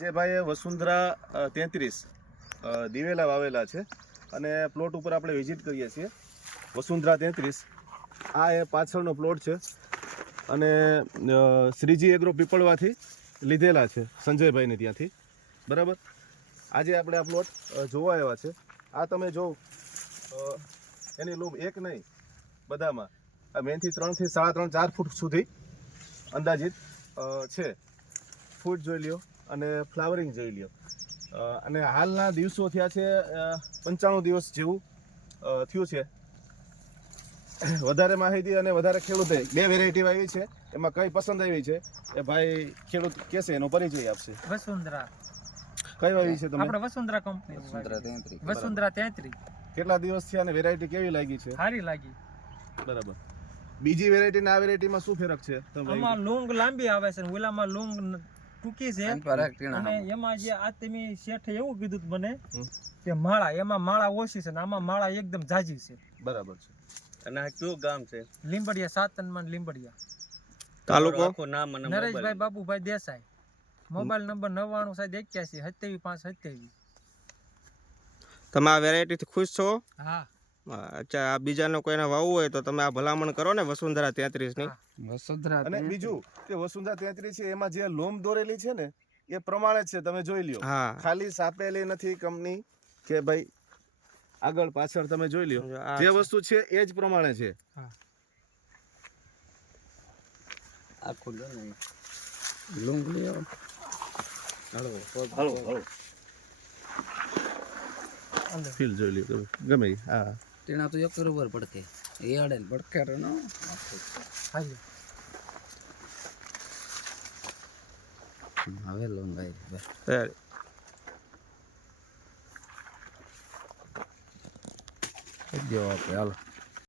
જે ભાઈ વસુંધરા 33 દિવેલા વાવેલા છે અને પ્લોટ ઉપર આપણે વિઝિટ કરીએ છીએ વસુંધરા 33 આ એ પાછળનો પ્લોટ છે અને શ્રીજી એગ્રો પીપળવાથી લીધેલા છે સંજયભાઈને ત્યાંથી બરાબર. આજે આપણે આ પ્લોટ જોવા આવ્યા છે. આ તમે જો એની લૂમ એક નહીં બધામાં આ મેનથી 3 થી 3.5 4 ફૂટ સુધી અંદાજિત છે. ફૂટ જોઈ લ્યો અને ફ્લાવરિંગ જોઈ લ્યો અને હાલના દિવસો થયા છે 95 દિવસ જેવું થયું છે. વધારે માહિતી અને વધારે ખેડૂતે બે વેરાયટી આવી છે એમાં કઈ પસંદ આવી છે એ ભાઈ ખેડૂત કહેશે એનો પરિચય આપશે. વસુંધરા કઈ વાવી છે તમે? આપણે વસુંધરા કંપની વસુંધરા 33. કેટલા દિવસ થયા અને વેરાયટી કેવી લાગી છે? સારી લાગી. બરાબર. બીજી વેરાયટી ને આ વેરાયટીમાં શું ફરક છે? આમાં લૂંગ લાંબી આવે છે ઓલામાં લૂંગ ટૂંકી છે અને એમાં જે આ તમે શેઠે એવું કીધું મને કે માળા એમાં માળા ઓછી છે ને આમાં માળા એકદમ જાજી છે. બરાબર છે. અને આ કયું ગામ છે? લીંબડિયા, સાતનમાં લીંબડિયા. તાલુકો? આખું નામ અને નરેશભાઈ બાબુભાઈ દેસાઈ. મોબાઈલ નંબર 9981 તમે આ વેરાયટીથી ખુશ છો? હા. અચ્છા, આ બીજાનો કોઈને વાવવું હોય તો તમે આ ભલામણ કરો ને વસુંધરા 33 ની. વસુંધરા અને બીજું કે વસુંધરા 33 છે એમાં જે લોમ દોરેલી છે ને એ પ્રમાણે જ છે, તમે જોઈ લ્યો. ખાલી સાપેલી નથી કંપની કે ભાઈ આગળ પાછળ, તમે જોઈ લ્યો જે વસ્તુ છે એ જ પ્રમાણે છે. આખું લૂંગ લ્યો. હળો ફીલ જોઈ લ્યો ગમે. હા, તેના તો એક બરોબર પડકે એ આડેલ પડકે નો હાજી. હવે લૂંગ આવી બસ દેવા આપે હાલો.